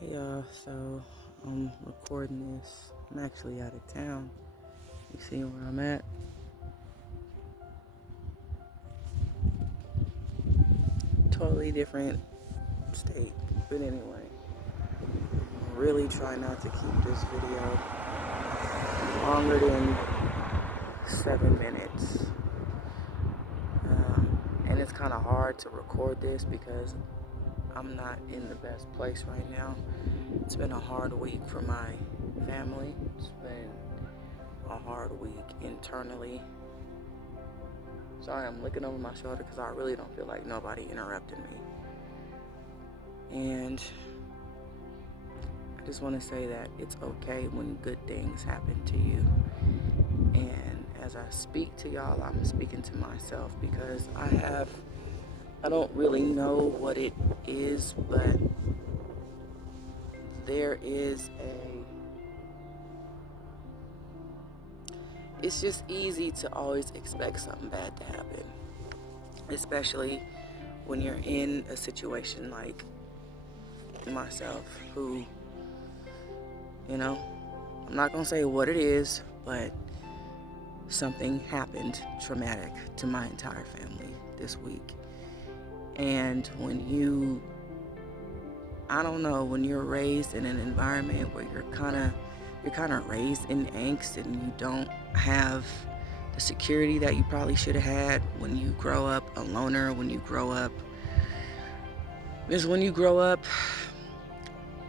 Hey y'all, so I'm recording this. I'm actually out of town. You see where I'm at? Totally different state. But anyway, really try not to keep this video longer than 7 minutes. And it's kind of hard to record this because I'm not in the best place right now. It's been a hard week for my family. It's been a hard week internally. Sorry, I'm looking over my shoulder because I really don't feel like nobody interrupted me. And I just want to say that it's okay when good things happen to you. And as I speak to y'all, I'm speaking to myself because I don't really know what it is, but there is it's just easy to always expect something bad to happen, especially when you're in a situation like myself who, I'm not going to say what it is, but something happened traumatic to my entire family this week. And I don't know, when you're raised in an environment where you're kind of raised in angst and you don't have the security that you probably should have had when you grow up a loner, when you grow up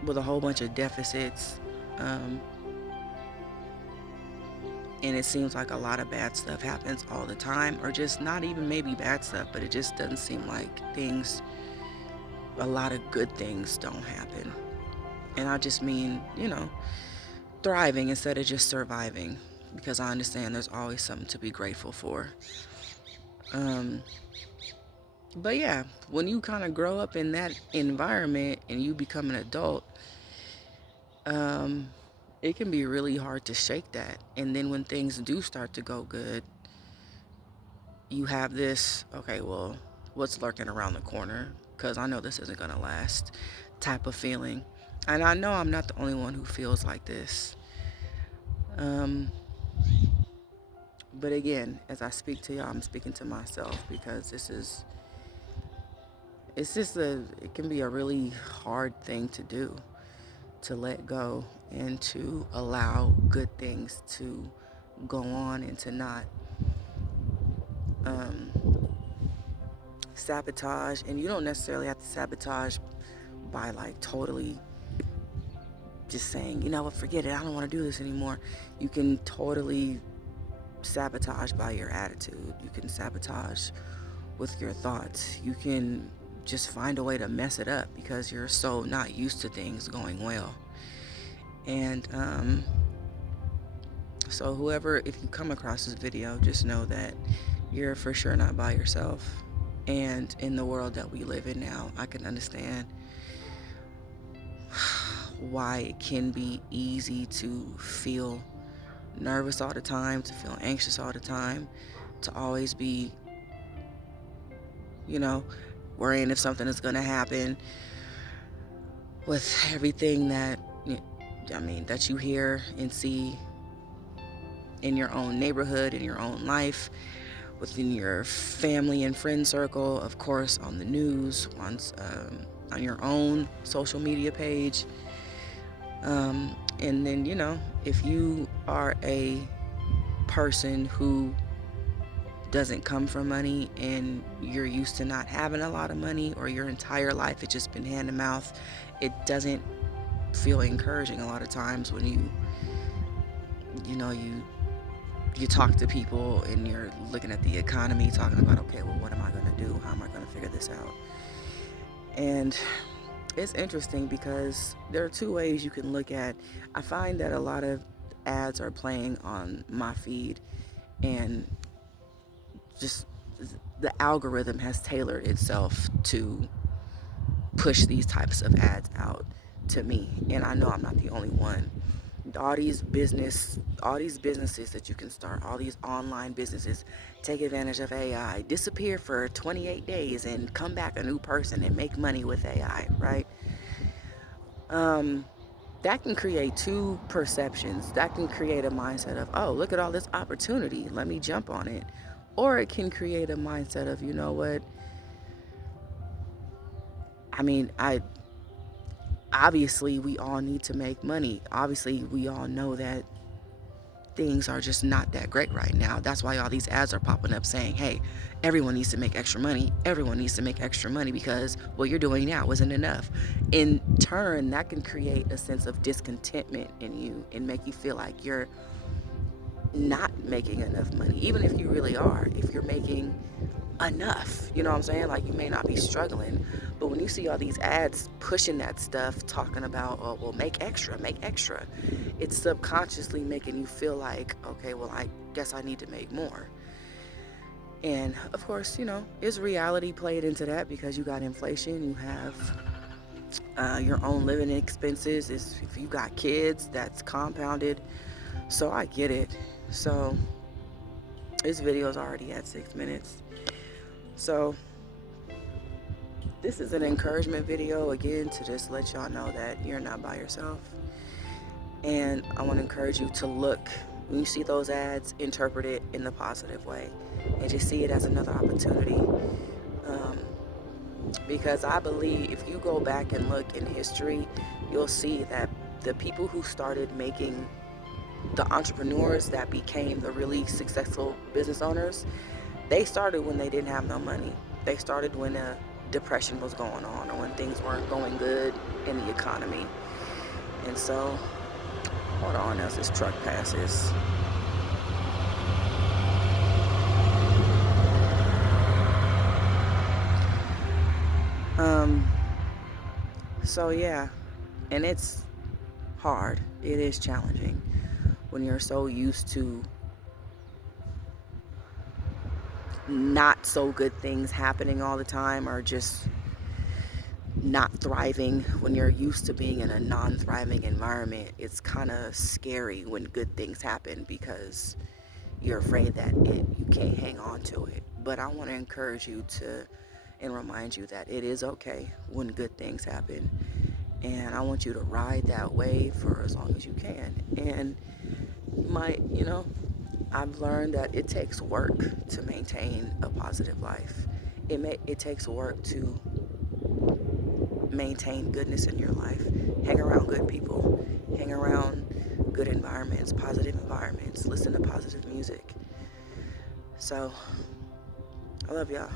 with a whole bunch of deficits, and it seems like a lot of bad stuff happens all the time, or just not even maybe bad stuff, but it just doesn't seem like a lot of good things don't happen. And I just mean, thriving instead of just surviving, because I understand there's always something to be grateful for. But yeah, when you kind of grow up in that environment and you become an adult, it can be really hard to shake that. And then when things do start to go good, you have this, okay, well, what's lurking around the corner? Because I know this isn't going to last type of feeling. And I know I'm not the only one who feels like this. But again, as I speak to y'all, I'm speaking to myself because it can be a really hard thing to do, to let go and to allow good things to go on and to not um, sabotage. And you don't necessarily have to sabotage by like totally just saying, you know what, forget it, I don't want to do this anymore. You can totally sabotage by your attitude. You can sabotage with your thoughts. You can just find a way to mess it up because you're so not used to things going well. And so whoever, if you come across this video, just know that you're for sure not by yourself. And in the world that we live in now, I can understand why it can be easy to feel nervous all the time, to feel anxious all the time, to always be, worrying if something is going to happen with everything that you hear and see in your own neighborhood, in your own life, within your family and friend circle, of course, on the news, on your own social media page. And then, if you are a person who doesn't come from money and you're used to not having a lot of money, or your entire life it's just been hand to mouth, it doesn't feel encouraging a lot of times when you talk to people and you're looking at the economy, talking about, okay, well, what am I going to do? How am I going to figure this out? And it's interesting because there are two ways you can look at. I find that a lot of ads are playing on my feed, and just the algorithm has tailored itself to push these types of ads out to me. And I know I'm not the only one. All these businesses that you can start, all these online businesses, take advantage of AI, disappear for 28 days and come back a new person and make money with AI, right? um, that can create two perceptions. That can create a mindset of, oh, look at all this opportunity, let me jump on it. Or it can create a mindset of, you know what, I obviously we all need to make money. Obviously, we all know that things are just not that great right now. That's why all these ads are popping up saying, hey, everyone needs to make extra money. Everyone needs to make extra money because what you're doing now isn't enough. In turn, that can create a sense of discontentment in you and make you feel like you're not making enough money, even if you really are. If you're making enough, you know what I'm saying? Like, you may not be struggling, but when you see all these ads pushing that stuff, talking about, oh, well, make extra, it's subconsciously making you feel like, okay, well, I guess I need to make more. And of course, is reality played into that because you got inflation, you have your own living expenses. If you got kids, that's compounded. So I get it. So this video is already at 6 minutes. So this is an encouragement video again to just let y'all know that you're not by yourself. And I want to encourage you to look, when you see those ads, interpret it in the positive way and just see it as another opportunity. Um, because I believe if you go back and look in history, you'll see that the people who started making, the entrepreneurs that became the really successful business owners, they started when they didn't have no money. They started when a depression was going on or when things weren't going good in the economy. And so, hold on as this truck passes. Um, so yeah, and it's hard. It is challenging when you're so used to not so good things happening all the time or just not thriving. When you're used to being in a non-thriving environment, it's kind of scary when good things happen because you're afraid that you can't hang on to it. But I want to encourage you to and remind you that it is okay when good things happen, and I want you to ride that wave for as long as you can. And I've learned that it takes work to maintain a positive life. It takes work to maintain goodness in your life. Hang around good people. Hang around good environments, positive environments. Listen to positive music. So, I love y'all.